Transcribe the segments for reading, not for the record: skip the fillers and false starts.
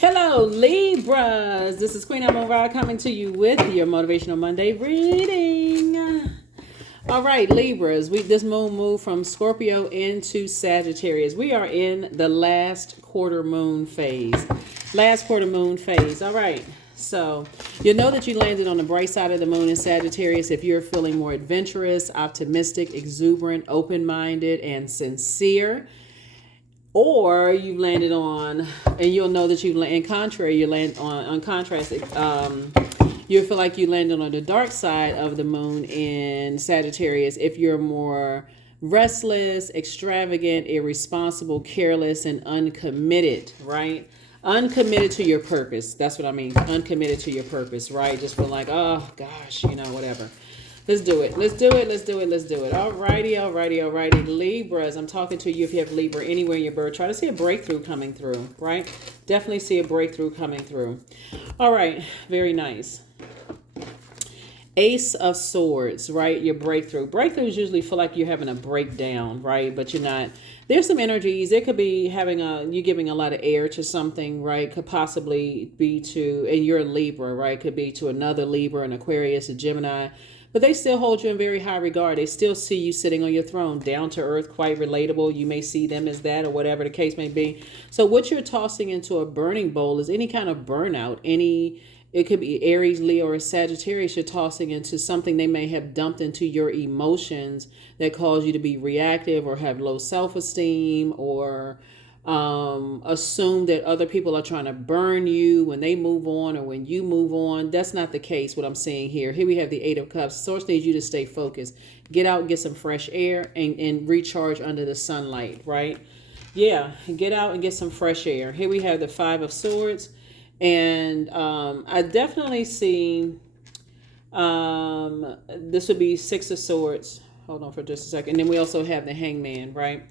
Hello, Libras. This is Queen Amun Ra coming to you with your Motivational Monday reading. All right, Libras. This moon moved from Scorpio into Sagittarius. We are in the last quarter moon phase. All right. So you'll know that you landed on the bright side of the moon in Sagittarius if you're feeling more adventurous, optimistic, exuberant, open-minded, and sincere. Or you landed on, and you'll know that you land on contrast. You feel like you landed on the dark side of the moon in Sagittarius if you're more restless, extravagant, irresponsible, careless, and uncommitted, right? Uncommitted to your purpose. That's what I mean. Uncommitted to your purpose, right? Just feel like, oh gosh, whatever. Let's do it. Alrighty. Libras, I'm talking to you if you have Libra anywhere in your birth. Try to see a breakthrough coming through, right? Definitely see a breakthrough coming through. All right. Very nice. Ace of Swords, right? Your breakthrough. Breakthroughs usually feel like you're having a breakdown, right? But you're not. There's some energies. It could be you giving a lot of air to something, right? Could possibly be and you're a Libra, right? Could be to another Libra, an Aquarius, a Gemini. But they still hold you in very high regard. They still see you sitting on your throne, down to earth, quite relatable. You may see them as that or whatever the case may be. So what you're tossing into a burning bowl is any kind of burnout. It could be Aries, Leo, or Sagittarius you're tossing into something they may have dumped into your emotions that cause you to be reactive or have low self-esteem or assume that other people are trying to burn you when they move on or when you move on. That's not the case, what I'm seeing here. Here we have the Eight of Cups. Source needs you to stay focused. Get out and get some fresh air and recharge under the sunlight, right? Yeah, get out and get some fresh air. Here we have the Five of Swords. And I definitely see this would be Six of Swords. Hold on for just a second. And then we also have the Hangman, right?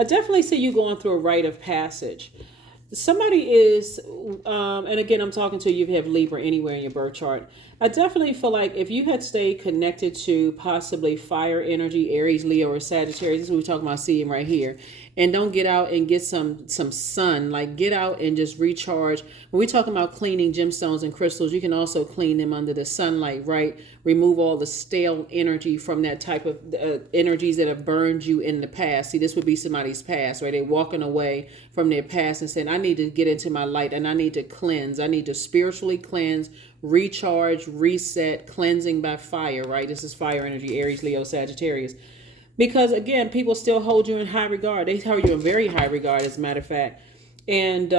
I definitely see you going through a rite of passage. Somebody is, and again, I'm talking to you if you have Libra anywhere in your birth chart. I definitely feel like if you had stayed connected to possibly fire energy, Aries, Leo, or Sagittarius, this is what we're talking about seeing right here, and don't get out and get some sun, like get out and just recharge. When we're talking about cleaning gemstones and crystals, you can also clean them under the sunlight, right? Remove all the stale energy from that type of energies that have burned you in the past. See, this would be somebody's past, right? They're walking away from their past and saying, I need to get into my light and I need to cleanse. I need to spiritually cleanse, recharge, reset, cleansing by fire, right? This is fire energy, Aries, Leo, Sagittarius. Because again, people still hold you in high regard. They hold you in very high regard, as a matter of fact. And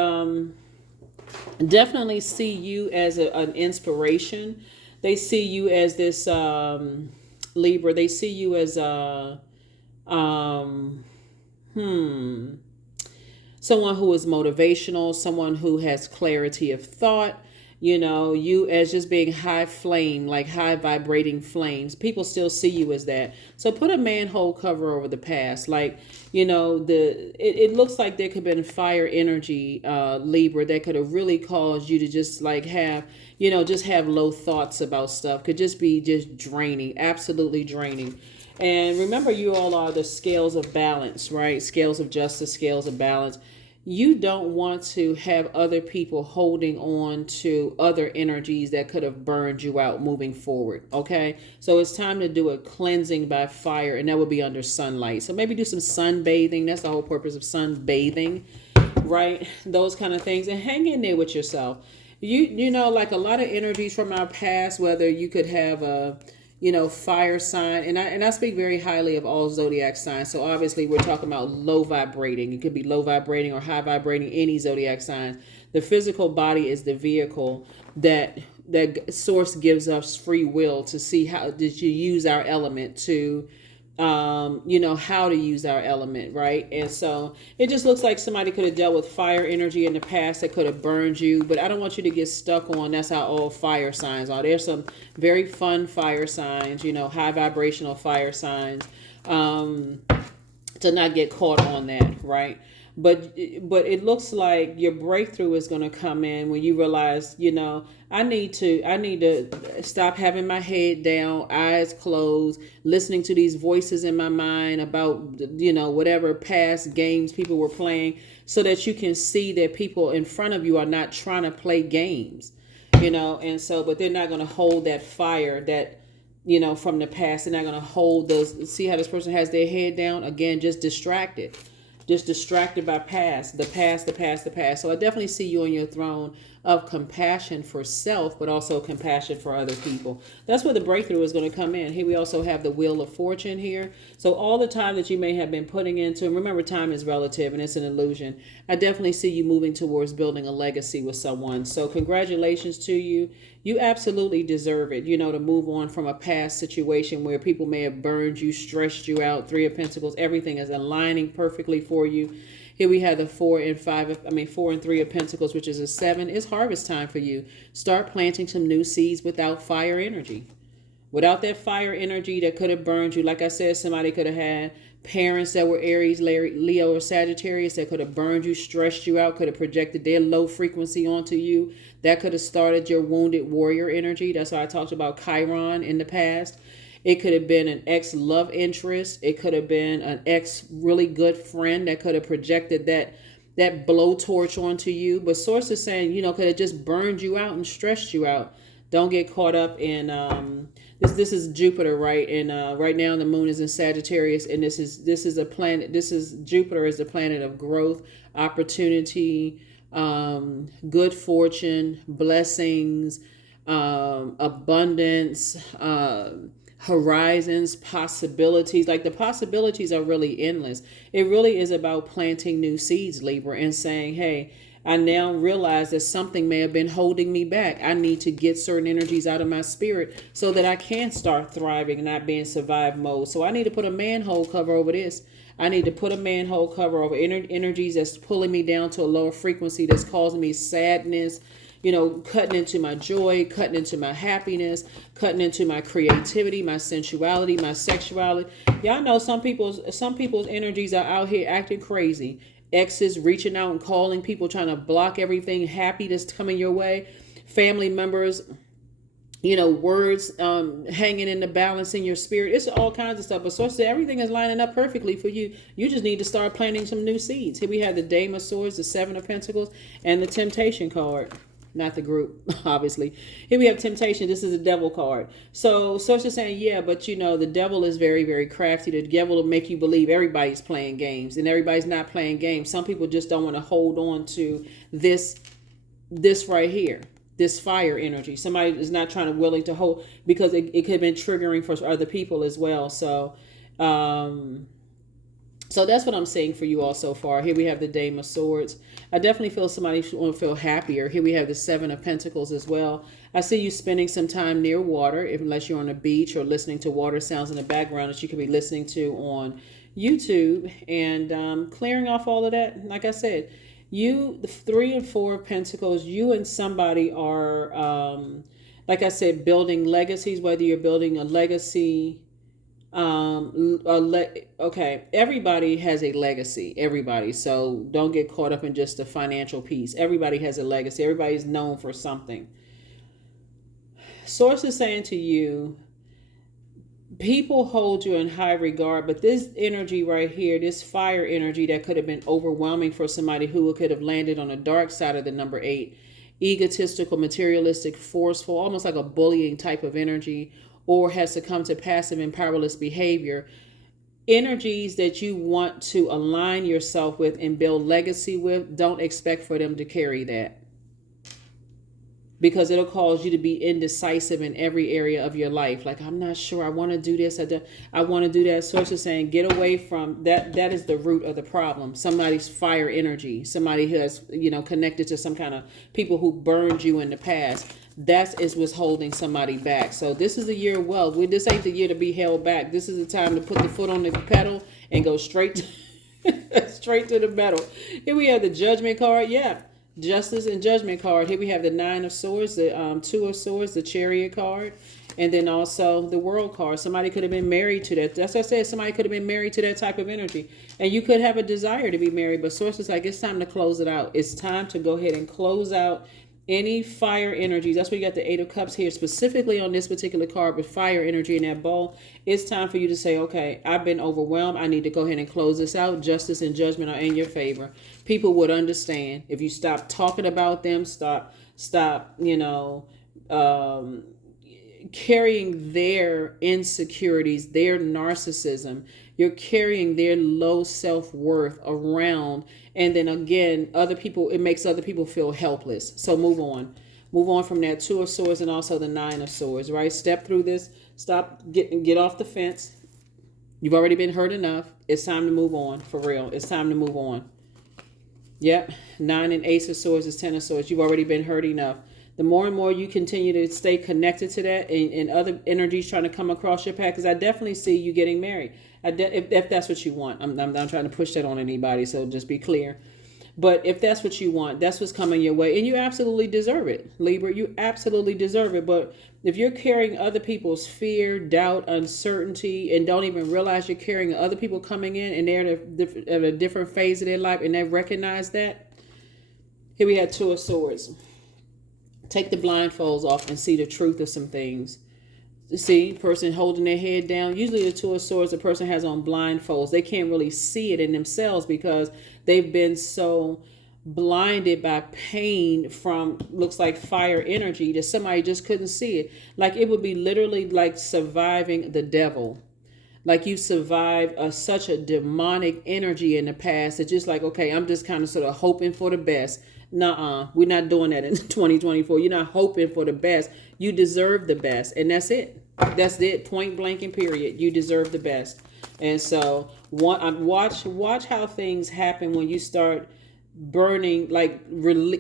definitely see you as an inspiration. They see you as this Libra. They see you as someone who is motivational, someone who has clarity of thought. You as just being high flame, like high vibrating flames. People still see you as that. So put a manhole cover over the past. Like, it looks like there could have been fire energy, Libra, that could have really caused you to just like have, just have low thoughts about stuff. Could just be just draining, absolutely draining. And remember, you all are the scales of balance, right? Scales of justice, scales of balance. You don't want to have other people holding on to other energies that could have burned you out moving forward, okay? So it's time to do a cleansing by fire, and that would be under sunlight. So maybe do some sunbathing. That's the whole purpose of sunbathing, right? Those kind of things. And hang in there with yourself. Like a lot of energies from our past, whether you could have a fire sign, and I speak very highly of all zodiac signs. So obviously we're talking about low vibrating. It could be low vibrating or high vibrating, any zodiac signs. The physical body is the vehicle that source gives us free will to see how did you use our element to how to use our element, right? And so it just looks like somebody could have dealt with fire energy in the past that could have burned you, but I don't want you to get stuck on that's how all fire signs are. There's some very fun fire signs, high vibrational fire signs, to not get caught on that, right? but it looks like your breakthrough is going to come in when you realize, I need to stop having my head down, eyes closed, listening to these voices in my mind about, whatever past games people were playing, so that you can see that people in front of you are not trying to play games, and so, but they're not going to hold that fire that, from the past. They're not going to hold those. See how this person has their head down? Again, just distracted by the past. So I definitely see you on your throne of compassion for self, but also compassion for other people. That's where the breakthrough is going to come in. Here we also have the Wheel of Fortune here. So all the time that you may have been putting into, and remember, time is relative and it's an illusion. I definitely see you moving towards building a legacy with someone. So congratulations to you. You absolutely deserve it, to move on from a past situation where people may have burned you, stressed you out. Three of Pentacles, everything is aligning perfectly for you. Here we have the 4 and 3 of Pentacles, which is a 7. It's harvest time for you. Start planting some new seeds without fire energy. Without that fire energy that could have burned you. Like I said, somebody could have had parents that were Aries, Leo, or Sagittarius that could have burned you, stressed you out, could have projected their low frequency onto you. That could have started your wounded warrior energy. That's why I talked about Chiron in the past. It could have been an ex-love interest. It could have been an ex really good friend that could have projected that blowtorch onto you. But Source is saying, could have just burned you out and stressed you out. Don't get caught up in this is Jupiter, right? And right now the moon is in Sagittarius, and this is a planet. Jupiter is the planet of growth, opportunity, good fortune, blessings, abundance, horizons, possibilities. Like, the possibilities are really endless. It really is about planting new seeds, Libra, and saying, hey, I now realize that something may have been holding me back. I need to get certain energies out of my spirit so that I can start thriving and not be in survive mode. So I need to put a manhole cover over this. I need to put a manhole cover over energies that's pulling me down to a lower frequency, that's causing me sadness, cutting into my joy, cutting into my happiness, cutting into my creativity, my sensuality, my sexuality. Y'all know some people's energies are out here acting crazy. Exes reaching out and calling people, trying to block everything happy that's coming your way. Family members, words hanging in the balance in your spirit. It's all kinds of stuff. But Source said everything is lining up perfectly for you. You just need to start planting some new seeds. Here we have the Dame of Swords, the 7 of Pentacles, and the Temptation card. Not the group, obviously. Here we have Temptation. This is a Devil card. So Source is saying, yeah, but the devil is very, very crafty. The devil will make you believe everybody's playing games, and everybody's not playing games. Some people just don't want to hold on to this right here, this fire energy. Somebody is not willing to hold, because it could have been triggering for other people as well. So, so that's what I'm saying for you all so far. Here we have the Dame of Swords. I definitely feel somebody will feel happier. Here we have the 7 of Pentacles as well. I see you spending some time near water, unless you're on a beach or listening to water sounds in the background that you could be listening to on YouTube, and clearing off all of that. Like I said, the 3 and 4 of Pentacles, you and somebody are, like I said, building legacies, whether you're building a legacy. Okay, everybody has a legacy, everybody. So don't get caught up in just the financial piece. Everybody has a legacy. Everybody's known for something. Source is saying to you, people hold you in high regard, but this energy right here, this fire energy that could have been overwhelming for somebody who could have landed on the dark side of the number 8, egotistical, materialistic, forceful, almost like a bullying type of energy, or has succumbed to passive and powerless behavior. Energies that you want to align yourself with and build legacy with, don't expect for them to carry that, because it'll cause you to be indecisive in every area of your life. Like, I'm not sure, I want to do this, I want to do that. Source is saying, get away from that. That is the root of the problem. Somebody's fire energy, somebody who has, connected to some kind of people who burned you in the past. That is what's holding somebody back. So this is the year of wealth. This ain't the year to be held back. This is the time to put the foot on the pedal and go straight to the metal. Here we have the Judgment card. Yeah. Justice and Judgment card. Here we have the Nine of Swords, the Two of Swords, the Chariot card, and then also the World card. Somebody could have been married to that. That's what I said. Somebody could have been married to that type of energy. And you could have a desire to be married, but Source is like, it's time to close it out. It's time to go ahead and close out any fire energies. That's why you got the Eight of Cups here, specifically on this particular card with fire energy in that bowl. It's time for you to say, okay, I've been overwhelmed. I need to go ahead and close this out. Justice and Judgment are in your favor. People would understand if you stop talking about them, stop, carrying their insecurities, their narcissism. You're carrying their low self-worth around. And then again, other people, it makes other people feel helpless. So move on. Move on from that Two of Swords and also the Nine of Swords, right? Step through this. Stop, get off the fence. You've already been hurt enough. It's time to move on, for real. It's time to move on. Yep. Nine and Ace of Swords is Ten of Swords. You've already been hurt enough. The more and more you continue to stay connected to that and other energies trying to come across your path, because I definitely see you getting married. If that's what you want. I'm not trying to push that on anybody, so just be clear. But if that's what you want, that's what's coming your way. And you absolutely deserve it, Libra. You absolutely deserve it. But if you're carrying other people's fear, doubt, uncertainty, and don't even realize you're carrying other people coming in and they're at a different phase of their life and they recognize that. Here we have Two of Swords. Take the blindfolds off and see the truth of some things. See, person holding their head down. Usually the Two of Swords, the person has on blindfolds. They can't really see it in themselves because they've been so blinded by pain from, looks like fire energy, that somebody just couldn't see it. Like it would be literally like surviving the devil. Like you survived such a demonic energy in the past. It's just like, okay, I'm just kind of sort of hoping for the best. Nuh-uh, we're not doing that in 2024. You're not hoping for the best. You deserve the best. And that's it. That's it. Point blank and period. You deserve the best. And so watch how things happen when you start burning, like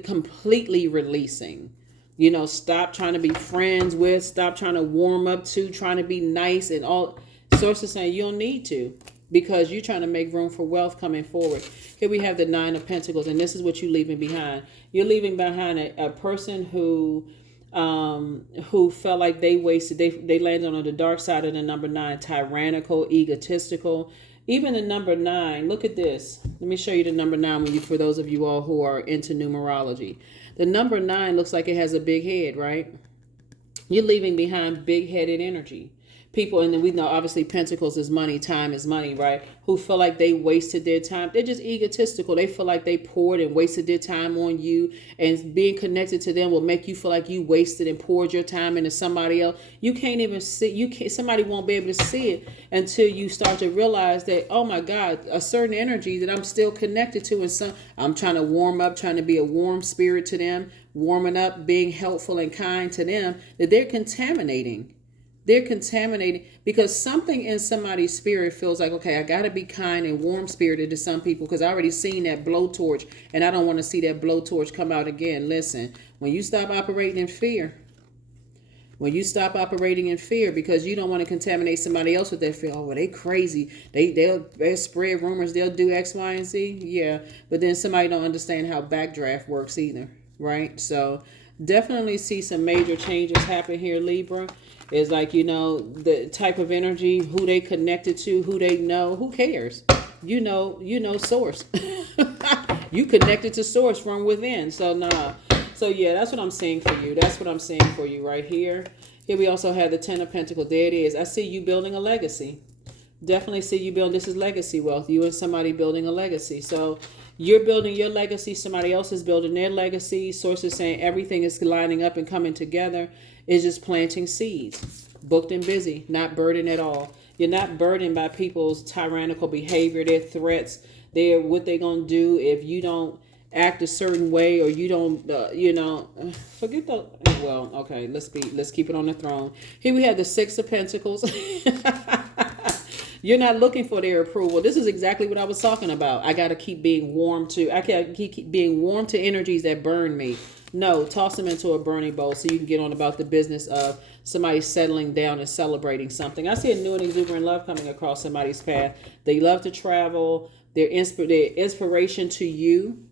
completely releasing. You know, stop trying to be friends with, stop trying to warm up to, trying to be nice and all. Sources saying you don't need to, because you're trying to make room for wealth coming forward. Here we have the Nine of Pentacles, and this is what you're leaving behind. You're leaving behind a person who felt like they wasted, they landed on the dark side of the number 9, tyrannical, egotistical. Even the number 9, look at this. Let me show you the number 9 for those of you all who are into numerology. The number 9 looks like it has a big head, right? You're leaving behind big-headed energy. People, and then we know obviously Pentacles is money, time is money, right? Who feel like they wasted their time. They're just egotistical. They feel like they poured and wasted their time on you, and being connected to them will make you feel like you wasted and poured your time into somebody else. You can't even see, somebody won't be able to see it until you start to realize that, oh my God, a certain energy that I'm still connected to, and I'm trying to warm up, trying to be a warm spirit to them, warming up, being helpful and kind to them, that they're contaminating. They're contaminating because something in somebody's spirit feels like, okay, I got to be kind and warm-spirited to some people because I already seen that blowtorch and I don't want to see that blowtorch come out again. Listen, when you stop operating in fear, because you don't want to contaminate somebody else with that fear, oh, well, they crazy. They'll spread rumors. They'll do X, Y, and Z. Yeah, but then somebody don't understand how backdraft works either, right? So definitely see some major changes happen here, Libra. It's like, you know, the type of energy, who they connected to, who they know, who cares? You know, source. You connected to source from within. So nah. So yeah, that's what I'm seeing for you. That's what I'm seeing for you right here. Here we also have the Ten of Pentacles. There it is. I see you building a legacy. Definitely see you building. This is legacy wealth. You and somebody building a legacy. So you're building your legacy. Somebody else is building their legacy. Sources saying everything is lining up and coming together. Is just planting seeds. Booked and busy. Not burdened at all. You're not burdened by people's tyrannical behavior, their threats, what they're going to do if you don't act a certain way, or you don't, forget the, well, okay, let's keep it on the throne. Here we have the Six of Pentacles. You're not looking for their approval. This is exactly what I was talking about. I got to keep being warm to, I can't keep being warm to energies that burn me. No, toss them into a burning bowl so you can get on about the business of somebody settling down and celebrating something. I see a new and exuberant love coming across somebody's path. They love to travel. Their inspiration to you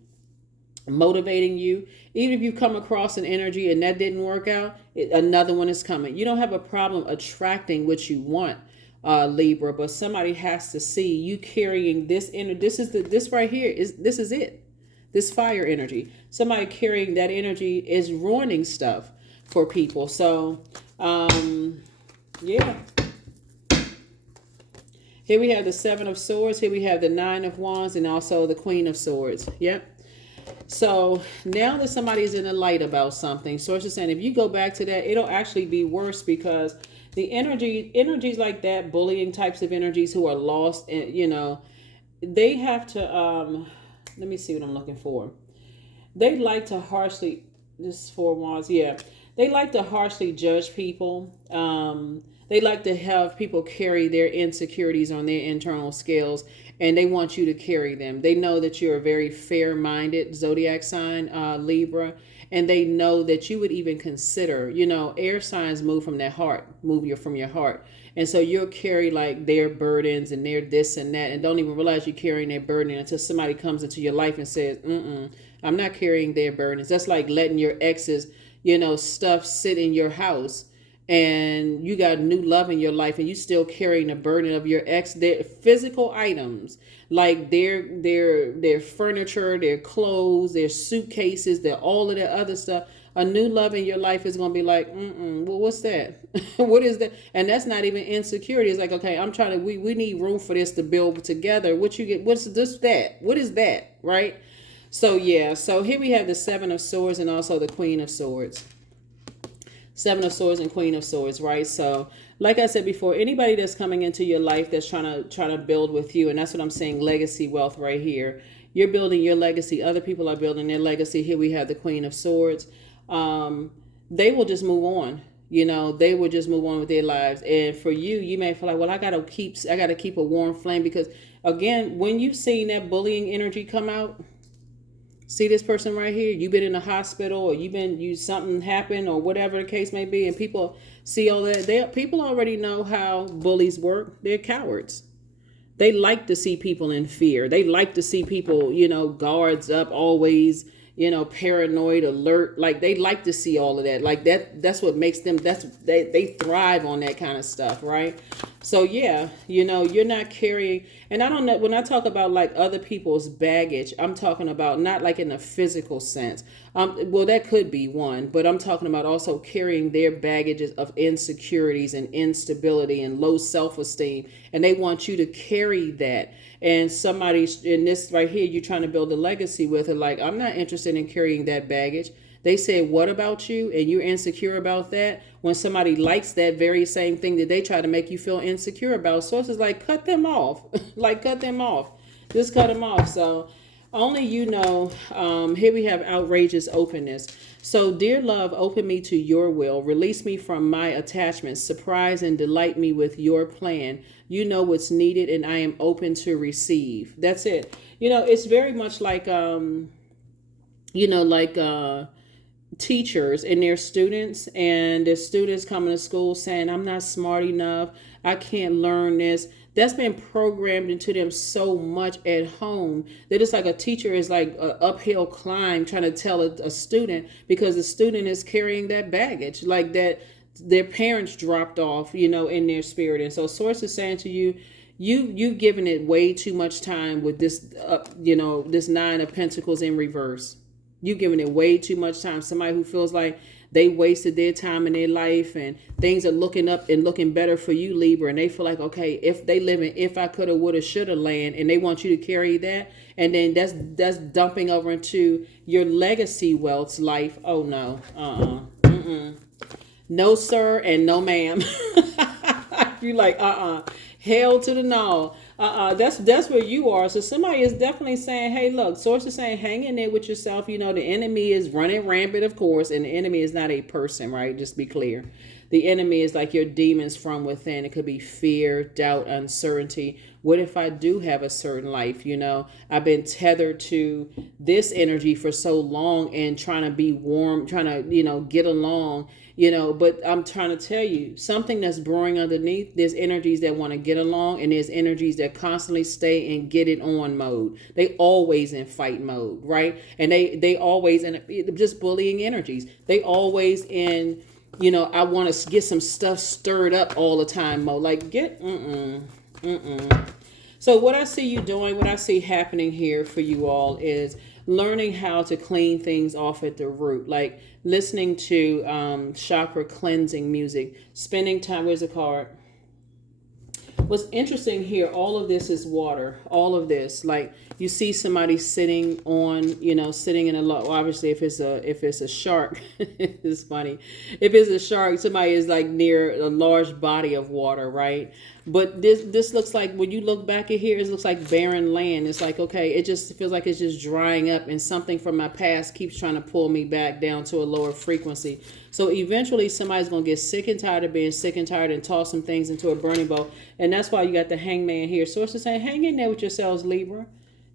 motivating you. Even if you come across an energy and that didn't work out, another one is coming. You don't have a problem attracting what you want, Libra, but somebody has to see you carrying this energy. This right here is it. This fire energy. Somebody carrying that energy is ruining stuff for people. So, yeah. Here we have the Seven of Swords. Here we have the Nine of Wands and also the Queen of Swords. Yep. So now that somebody's in the light about something, Source is saying if you go back to that, it'll actually be worse because the energies like that, bullying types of energies who are lost, and they have to let me see what I'm looking for. They like to harshly, this Four of Wands, yeah. They like to harshly judge people. They like to have people carry their insecurities on their internal scales, and they want you to carry them. They know that you're a very fair-minded zodiac sign, Libra, and they know that you would even consider, air signs move from their heart, from your heart. And so you'll carry like their burdens and their this and that, and don't even realize you're carrying their burden until somebody comes into your life and says, I'm not carrying their burdens. That's like letting your ex's, stuff sit in your house, and you got new love in your life and you still carrying the burden of your ex, their physical items, like their furniture, their clothes, their suitcases, all of that other stuff. A new love in your life is going to be like, well, what's that? What is that? And that's not even insecurity. It's like, okay, I'm trying to, we need room for this to build together. What you get? What's this, that? What is that? Right? So, yeah. So here we have the Seven of Swords and also the Queen of Swords. Seven of Swords and Queen of Swords, right? So, like I said before, anybody that's coming into your life that's trying to build with you, and that's what I'm saying, legacy wealth right here. You're building your legacy. Other people are building their legacy. Here we have the Queen of Swords. They will just move on. They will just move on with their lives. And for you, you may feel like, well, I gotta keep a warm flame, because again, when you've seen that bullying energy come out. See this person right here, you've been in the hospital, or something happened, or whatever the case may be, and people see all that. People already know how bullies work. They're cowards. They like to see people in fear. They like to see people, guards up, always, paranoid, alert. Like they like to see all of that. Like that's what makes them, they thrive on that kind of stuff, right? So yeah, you're not carrying, and I don't know, when I talk about like other people's baggage, I'm talking about not like in a physical sense. Well, that could be one, but I'm talking about also carrying their baggages of insecurities and instability and low self-esteem, and they want you to carry that. And somebody in this right here, you're trying to build a legacy with it. Like, I'm not interested in carrying that baggage. They say, what about you? And you're insecure about that. When somebody likes that very same thing that they try to make you feel insecure about. So it's like, cut them off. Like, cut them off. Just cut them off. So only here we have outrageous openness. So, dear love, open me to your will. Release me from my attachments. Surprise and delight me with your plan. You know what's needed, and I am open to receive. That's it. It's very much like, teachers and their students, and their students coming to school saying, I'm not smart enough. I can't learn this. That's been programmed into them so much at home that it's like a teacher is like an uphill climb trying to tell a student, because the student is carrying that baggage, like that their parents dropped off, in their spirit. And so Source is saying to you, you've given it way too much time with this, this Nine of Pentacles in reverse. You've given it way too much time. Somebody who feels like they wasted their time in their life and things are looking up and looking better for you, Libra. And they feel like, okay, if they live in if I coulda, woulda, shoulda land, and they want you to carry that. And then that's dumping over into your legacy wealth's life. Oh, no. No, sir, and no, ma'am. You're like, hell to the no. That's where you are. So somebody is definitely saying, hey, look, Source is saying, hang in there with yourself. The enemy is running rampant, of course, and the enemy is not a person, right? Just be clear. The enemy is like your demons from within. It could be fear, doubt, uncertainty. What if I do have a certain life? I've been tethered to this energy for so long and trying to be warm, trying to, get along, but I'm trying to tell you something that's brewing underneath. There's energies that want to get along, and there's energies that constantly stay in get it on mode. They always in fight mode, right? And they always in just bullying energies. They always in, I want to get some stuff stirred up all the time mode. Like So what I see you doing, what I see happening here for you all is learning how to clean things off at the root, like listening to chakra cleansing music, spending time. Where's the card? What's interesting here, all of this is water. All of this, like you see somebody sitting on, sitting in a lot. Well, obviously, if it's a shark, it's funny. If it's a shark, somebody is like near a large body of water, right? But this looks like, when you look back at here, it looks like barren land. It's like, okay, it just feels like it's just drying up, and something from my past keeps trying to pull me back down to a lower frequency. So eventually somebody's going to get sick and tired of being sick and tired and toss some things into a burning bowl. And that's why you got the hangman here. So it's just saying, hang in there with yourselves, Libra.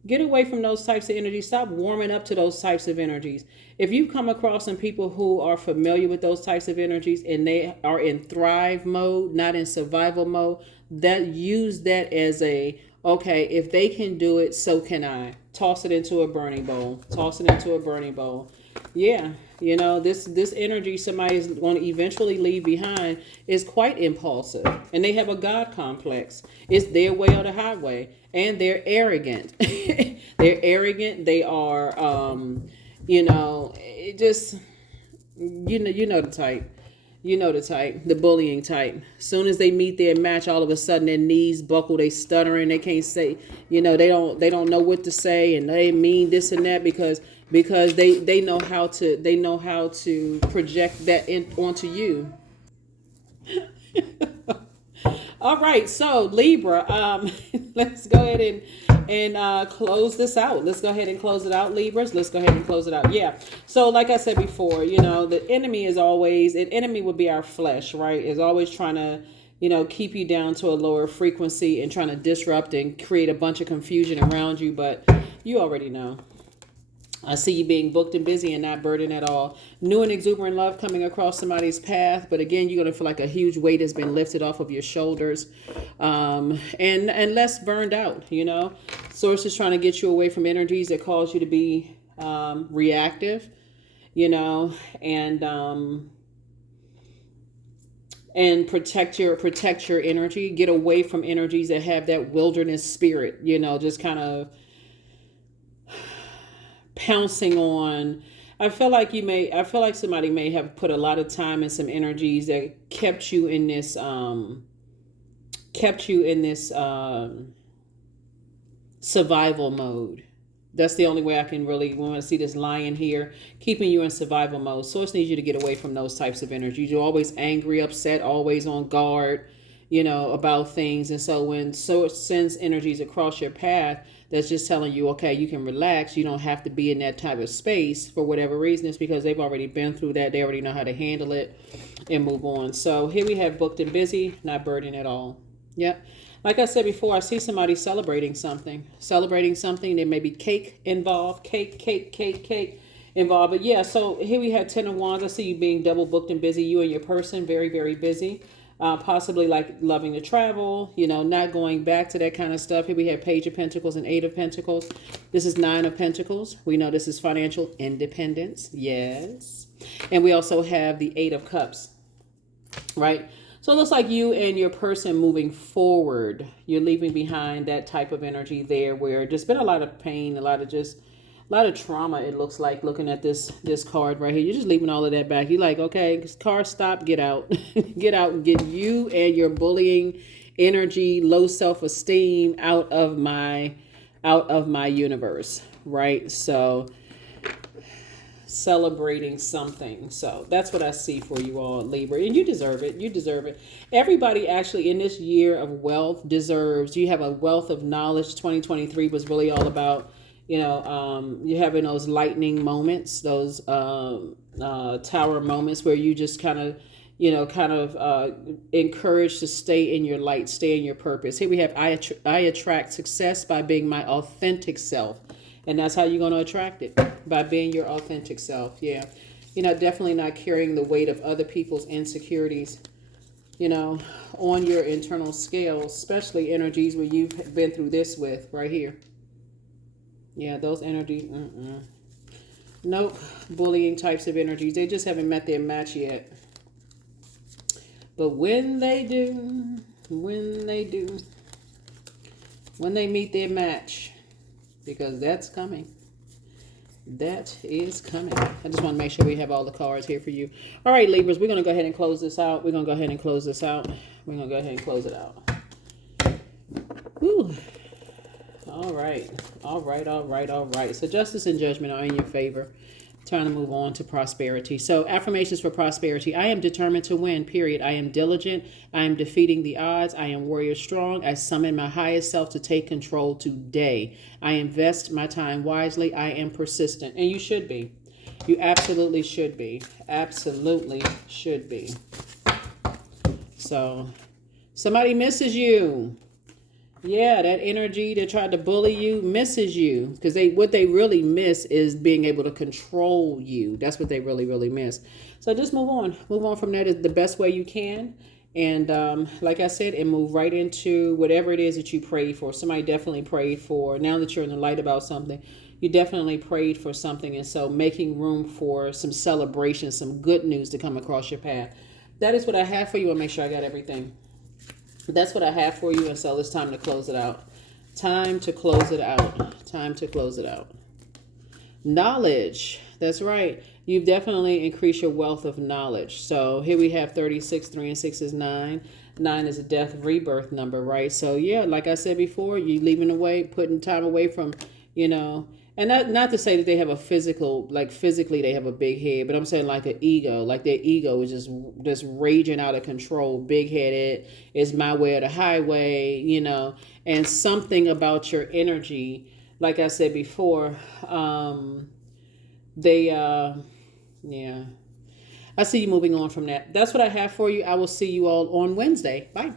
Get away from those types of energies. Stop warming up to those types of energies. If you come across some people who are familiar with those types of energies and they are in thrive mode, not in survival mode, that use that as a, okay, if they can do it, so can I. Toss it into a burning bowl. Toss it into a burning bowl. Yeah, this energy somebody is going to eventually leave behind is quite impulsive, and they have a God complex. It's their way or the highway, and they're arrogant. They're arrogant. They are, it just, the type. The type, the bullying type. Soon as they meet their match, all of a sudden their knees buckle, they stuttering, they can't say, they don't know what to say, and they mean this and that because they know how to project that onto you. All right, so Libra, let's go ahead and close this out. Let's go ahead and close it out, Libras. Let's go ahead and close it out. Yeah. So like I said before, the enemy is always, an enemy would be our flesh, right? Is always trying to, keep you down to a lower frequency and trying to disrupt and create a bunch of confusion around you. But you already know. I see you being booked and busy and not burdened at all. New and exuberant love coming across somebody's path. But again, you're going to feel like a huge weight has been lifted off of your shoulders. And less burned out, Source is trying to get you away from energies that cause you to be reactive, and protect your energy. Get away from energies that have that wilderness spirit, just kind of pouncing on. I feel like somebody may have put a lot of time and some energies that kept you in this survival mode. That's the only way I can really want to see this lion here, keeping you in survival mode. Source needs you to get away from those types of energies. You're always angry, upset, always on guard, about things. And so when Source sends energies across your path, that's just telling you, okay, you can relax. You don't have to be in that type of space for whatever reason. It's because they've already been through that. They already know how to handle it and move on. So here we have booked and busy, not burdened at all. Yep. Like I said before, I see somebody celebrating something. There may be cake involved, cake involved. But yeah, so here we have 10 of Wands. I see you being double booked and busy. You and your person, very, very busy. Possibly like loving to travel, not going back to that kind of stuff. Here we have Page of Pentacles and Eight of Pentacles. This is Nine of Pentacles. We know this is financial independence. Yes. And we also have the Eight of Cups, right? So it looks like you and your person moving forward. You're leaving behind that type of energy there where there's been a lot of pain, a lot of trauma, it looks like, looking at this card right here. You're just leaving all of that back. You're like, okay, car, stop, get out. Get out and get you and your bullying energy, low self-esteem out of my universe, right? So celebrating something. So that's what I see for you all, Libra. And you deserve it. You deserve it. Everybody actually in this year of wealth deserves, you have a wealth of knowledge. 2023 was really all about, you're having those lightning moments, those tower moments where you just kind of, kind of encouraged to stay in your light, stay in your purpose. Here we have, I attract success by being my authentic self. And that's how you're going to attract it, by being your authentic self. Yeah. You're not definitely not carrying the weight of other people's insecurities, on your internal scale, especially energies where you've been through this with right here. Yeah, those energies. Nope. Bullying types of energies. They just haven't met their match yet. But when they do, when they meet their match, because that's coming. That is coming. I just want to make sure we have all the cards here for you. All right, Libras, we're going to go ahead and close this out. We're going to go ahead and close this out. We're going to go ahead and close it out. Whew. All right. All right, all right, all right. So justice and judgment are in your favor. Time to move on to prosperity. So affirmations for prosperity. I am determined to win, period. I am diligent. I am defeating the odds. I am warrior strong. I summon my highest self to take control today. I invest my time wisely. I am persistent. And you should be. You absolutely should be. Absolutely should be. So somebody misses you. Yeah, that energy that tried to bully you misses you, because what they really miss is being able to control you. That's what they really, really miss. So just move on from that the best way you can. And like I said, and move right into whatever it is that you prayed for. Somebody definitely prayed for, now that you're in the light about something, you definitely prayed for something. And so making room for some celebration, some good news to come across your path. That is what I have for you. I'll make sure I got everything. That's what I have for you, and so it's time to close it out. Time to close it out. Time to close it out. Knowledge. That's right. You've definitely increased your wealth of knowledge. So here we have 36. 3 and 6 is 9. 9 is a death rebirth number, right? So yeah, like I said before, you putting time away from, and not to say that they have a physical, like physically they have a big head, but I'm saying like an ego, like their ego is just raging out of control, big headed, is my way or the highway, and something about your energy, like I said before, yeah, I see you moving on from that. That's what I have for you. I will see you all on Wednesday. Bye.